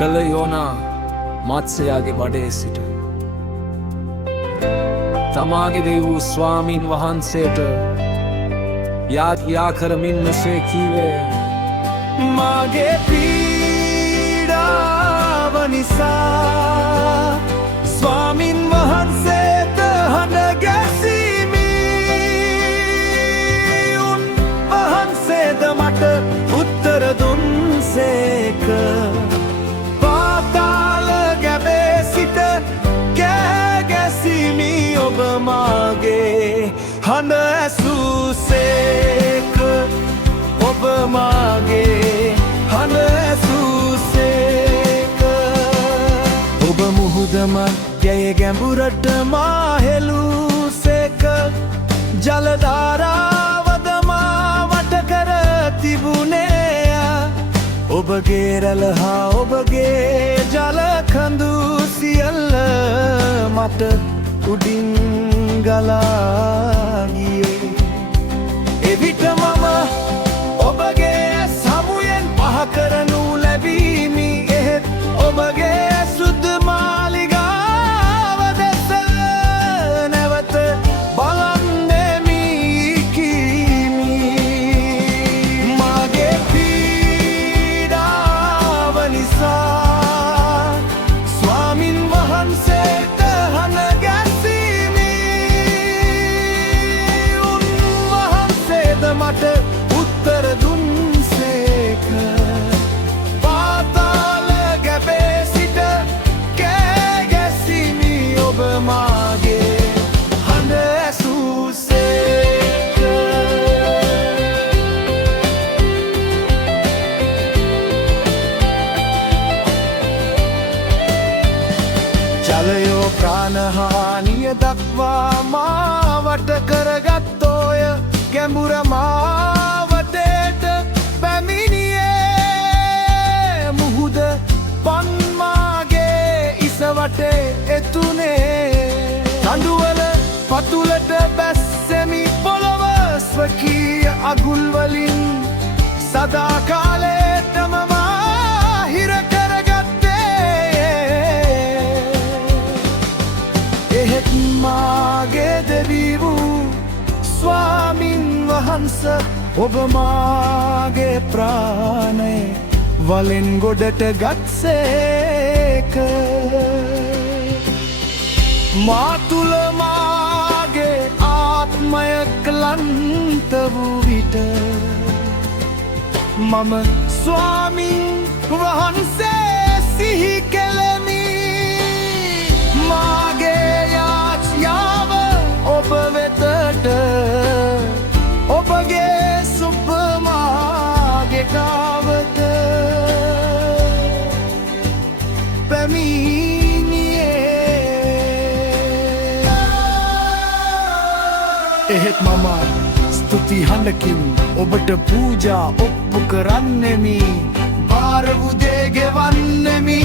කළ යෝනා මත්ස්‍යයාගේ බඩේ සිට තමාගේ දෙව් වූ ස්වාමීන් වහන්සේට යා කරමින් මෙසේ කීවේ මාගේ පීඩාව නිසා ස්වාමින් වහන්සේට හඬ ගැසීමි උන්වහන්සේද මට උත්තර දුන්සේක පාතාල ගැබේ සිට කෑ ගැසීමි ඔබ මාගේ හඬ ඇසූසේක ඔබ මාගේ හඬ ඇසූසේක ඔබ මුහුදම යැයි ගැඹුරට මා හෙළූසේක ජලධාරාවද මා වට කර තිබුණේය ඔබගේ රැළ හා ඔබගේ ජලකඳු සියල්ල මට උඩින් ගලා ගියේ එවිට මම ඔබගේ සමුයෙන් පහ කරනු ලැබීමි එහෙත් ඔබගේ සුදු මාලිගාව දෙස නැවත බලන්නෙමි කීමි මාගේ පීඩාව නිසා ස්වාමින් වහන්සේට හඬ ගැසීමි උන්වහන්සේද මට උත්තර දුන්සේක පාතාල ගැබේ සිට කෑ ගැසීමි ඔබ මාගේ හඬ ඇසූසේක ජලයෝ ප්‍රාණහානිය දක්වා මා වට කරගත්තෝය ගැඹුර මාවතේට පැමිණියේ මුහුද පන්මාගේ ඉසවටේ එතුනේ තඩුවල පතුලට බැස්සෙමි පොළොව ස්වකීය අගුල්වලින් සදාකාලේටම මා හිර කරගත්තේ එහෙත් මාගේ දෙවී වූ ස්වාමින් වහන්ස ඔබ මාගේ ප්‍රාණය වලෙන් ගොඩට ගත්සේක මා තුළ මාගේ ආත්මය ක්ලන්ත වූ විට මම ස්වාමින් වහන්සේ සිහි කෙලෙමි මාගේ යාච්ඥාව ඔබ වෙතට ඔබගේ සුප මාගේ කාවත පැමිණියේ එහෙත් මම ස්තුති හඬකින් ඔබට පූජා ඔප්පු කරන්නෙමි භාර වූ දේ ගෙවන්නෙමි